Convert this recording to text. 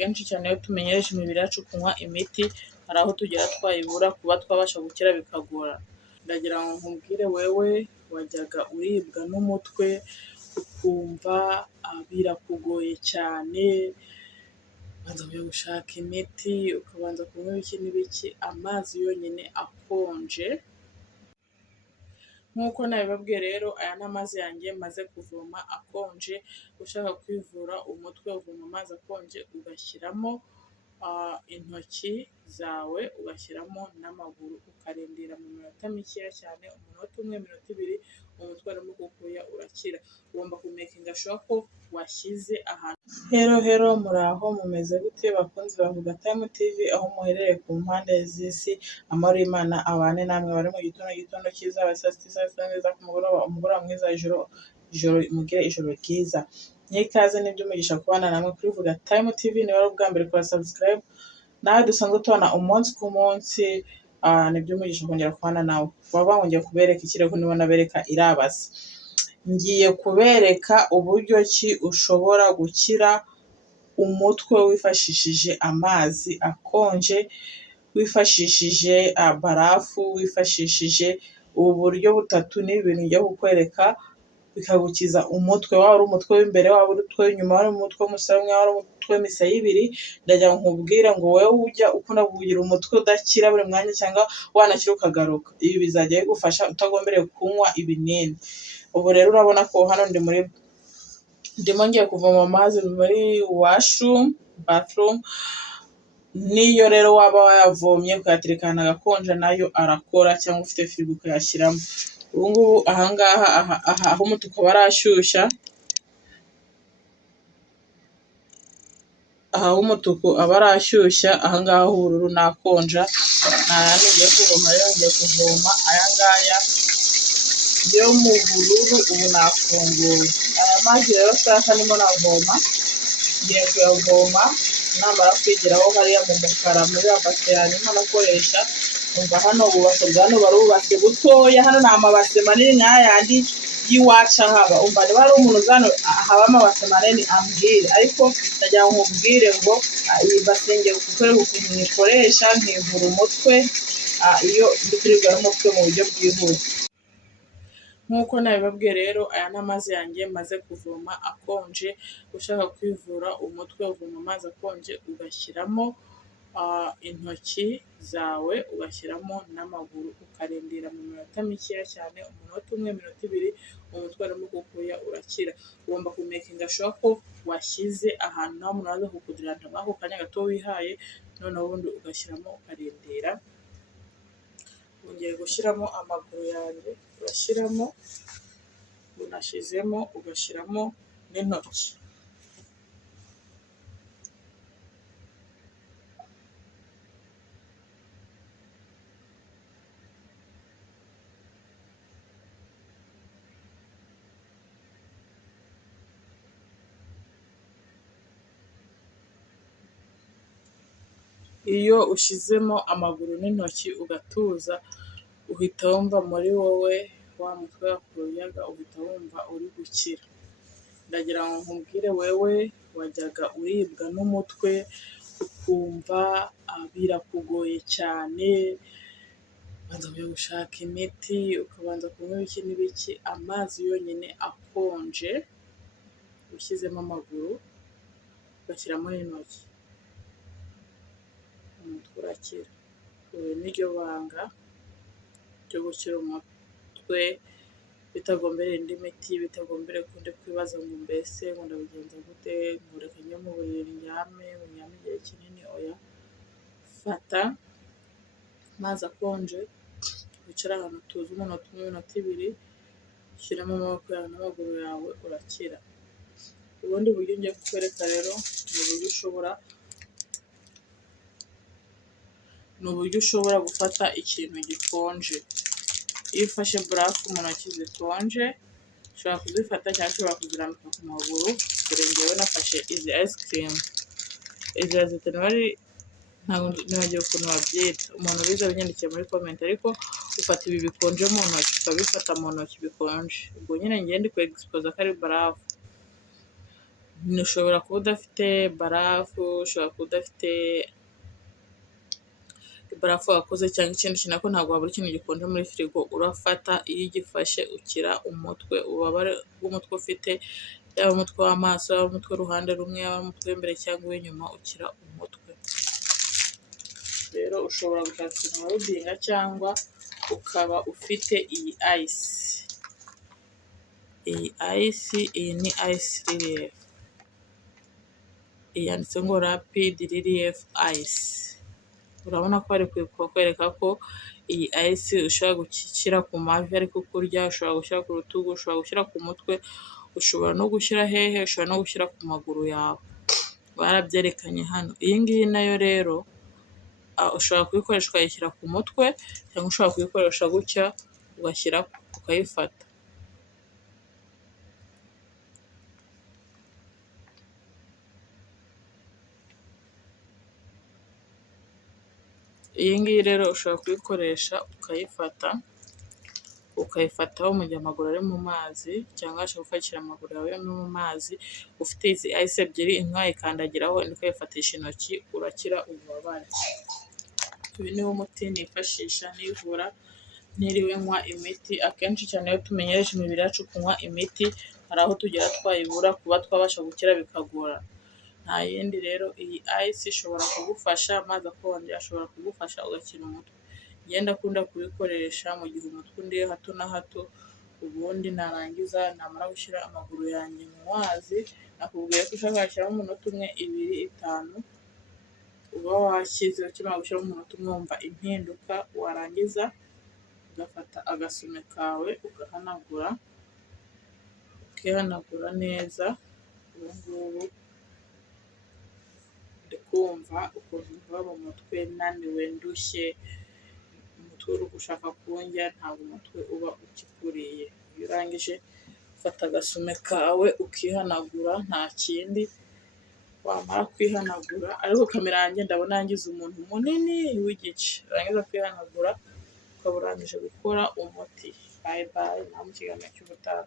akenshi cyane iyo tumenyereje imibiri yacu kunywa imiti hari aho tugera twayibura, kuba twabasha gukira bikagora. Ndagira ngo nkubwire wewe wajyaga uribwa n'umutwe ukumva birakugoye cyane, ubanza kujya gushaka imiti, ukabanza kunywa ibiki n'ibiki, amazi yonyine akonje. Nk'uko nabibabwiye rero, aya ni amazi yanjye maze kuvoma akonje. Ushaka kwivura umutwe uvoma amazi akonje ugashyiramo intoki zawe, ugashyiramo n'amaguru, ukarindira mu minota mikeya cyane, umunota umwe, iminota ibiri, umutwe urimo kukuya urakira. Ugomba kumekinga shuwa ko washyize ahantu. Hero muraho mumeze gute bakunzi ba Vuga Time TV, aho muherereye ku mpande z'isi, amahoro y'Imana abane namwe. Bari mu gitondo cyiza, saa sita neza ku mugoroba, umugoroba mwiza, ijoro mugire ijoro ryiza. N'ikaze n'iby'umugisha kubana namwe kuri Vuga Time TV. Niba ari ubwa mbere kora subscribe, nawe dusanzwe tubana umunsi ku munsi, n'iby'umugisha kongera kubana nawe. Baba ngiye kubereka ikirego niba nabereka irabase. Ngiye kubereka uburyo ki ushobora gukira umutwe wifashishije amazi akonje, wifashishije barafu, wifashishije ubu buryo butatu. Ni ibintu ngiye kukwereka bikagukiza umutwe, waba ari umutwe w'imbere, waba ari umutwe w'inyuma, waba ari umutwe w'umusaya, waba ari umutwe w'imisaya ibiri. Ndagira ngo nkubwire ngo wowe ujya ukunda kugira umutwe udakira buri mwanya cyangwa wanakira ukagaruka, ibi bizajya bigufasha utagombereye kunywa ibinini. Ubu rero urabona ko hano ndimo ngiye kuvoma amazi muri bathroom. Niyo rero waba wayavomye ukayatereka ahantu agakonja, nayo arakora, cyangwa ufite firigo ukayashyiramo. Ubu ngubu ahangaha aho umutuku aba arashyushya, ahangaha h'ubururu nakonja. Nayandi ngiye kuvoma rero, ngiye kuvoma ayangaya yo mu bururu. Ubu nafunguye aya mazi rero sasa nimo navoma, ngiye kuyavoma namara kwigiraho hariya mu mukara muri base hanyuma nakoresha. Umva hano ububase bwa hano barubatse butoya, hano ni amabase manini nk'ayandi y'iwacu haba. Umva niba hari umuntu uzi hano haba amabase manini ambwire, ariko ndagira ngo nkubwire ngo iyi base ngiye kukwereka ukuntu nyikoresha nkivura umutwe iyo ndi kuribwa n'umutwe mu buryo bwihuse. Nk'uko nabibabwiye rero, aya ni amazi yanjye maze kuvoma akonje. Ushaka kwivura umutwe uvoma amazi akonje, ugashyiramo intoki zawe, ugashyiramo n'amaguru, ukarindira mu minota mikeya cyane, umunota umwe, iminota ibiri, umutwe urimo kukuya urakira. Ugomba kumekinga shuwa ko washyize ahantu nta muntu waza kukudiranja muri ako kanya gato wihaye, noneho ubundi ugashyiramo ukarindira. Ngiye gushyiramo amaguru yanjye, urashyiramo, unashyizemo, ugashyiramo n'intoki. Iyo ushyizemo amaguru n'intoki ugatuza, uhita wumva muri wowe wa mutwe wakuruyaga, uhita wumva uri gukira. Ndagira ngo nkubwire wewe wajyaga uribwa n'umutwe ukumva birakugoye cyane, ubanza kujya gushaka imiti, ukabanza kunywa ibiki n'ibiki, amazi yonyine akonje ushyizemo amaguru ugashyiramo n'intoki, umutwe urakira. Uru niryo banga ryo gukira umutwe bitagombereye indi miti, bitagombereye kundi kwibaza ngo mbese ngo ndabigenza gute, ngo reka njye mu buriri ndyame igihe kinini. Oya, fata amazi akonje, wicara ahantu utuze umunota umwe, iminota ibiri, shyiramo amaboko yawe n'amaguru yawe, urakira. Ubundi buryo ngiye kukwereka rero ni uburyo ushobora gufata ikintu gikonje. Iyo ufashe barafu mu ntoki zikonje, ushobora kuzifata cyangwa ushobora kuzirambika ku maguru. Dore njyewe nafashe izi ice cream, izi azitonori, ntabwo nibagiwe ukuntu babyita, umuntu ubizi abinyandikiye muri comment. Ariko ufata ibi bikonje mu ntoki, ukabifata mu ntoki bikonje. Ubwo nyine ngende ku expose ko ari barafu. ushobora kuba udafite barafu, ushobora kuba udafite barafu wakoze cyangwa ikindi kintu, ariko ntabwo wabura ikintu gikonje muri firigo. Urafata iyo ugifashe ukira umutwe, ububabare bw'umutwe ufite, yaba umutwe w'amaso, yaba umutwe w'uruhande rumwe, yaba umutwe w'imbere cyangwa uw'inyuma, ukira umutwe. Rero ushobora gushaka ikintu nka rubinga cyangwa ukaba ufite iyi ayisi. Iyi ayisi, iyi ni ayisi ririyefu. Iyi yanditse ngo rapidi ririyefu ayisi. Urabona ko bari kukwereka ko iyi ayisi ushobora gushyira ku mavi ari kukurya, ushobora gushyira ku rutugu, ushobora gushyira ku mutwe, ushobora no gushyira hehe, ushobora no gushyira ku maguru yawe. Barabyerekanye hano. Iyi ngiyi nayo rero ushobora kuyikoresha ukayishyira ku mutwe, cyangwa ushobora kuyikoresha gutya ugashyira ukayifata. Iyi ngiyi rero ushobora kuyikoresha ukayifataho mu gihe amaguru ari mu mazi, cyangwa ushobora gufashyira amaguru yawe mu mazi. Ufite izi ayisi ebyiri, imwe wayikandagiraho indi ukayifatisha intoki, urakira ububabare. Uyu ni wo muti nifashisha nivura ntiriwe nywa imiti. Akenshi cyane iyo tumenyereje imibiri yacu kunywa imiti, hari aho tugera twayibura, kuba twabasha gukira bikagorana. Nta yindi rero, iyi ayisi ishobora kugufasha, amazi akonje ashobora kugufasha ugakira umutwe. Njye ndakunda kubikoresha mu gihe umutwe undiye hato na hato, ubundi narangiza namara gushyira amaguru yanjye mu mazi, nakubwiye ko ushobora kuyashyiramo umunota umwe, 2, 5, uba washyize. Ukimara gushyiramo umunota umwe wumva impinduka, warangiza ugafata agasume kawe ukihanagura neza. Ubu ngubu ndi kumva ukuntu mva mu mutwe naniwe, ndushye, umutwe uri gushaka kundya, ntabwo umutwe uba ukikuriye. Iyo urangije ufata agasume kawe ukihanagura, nta kindi. Wamara kwihanagura, ariko kamera yanjye ndabona yangize umuntu munini w'igice. Warangiza kwihanagura ukaba urangije gukora umuti. Bayi bayi, naho mu kiganiro cy'ubutaha.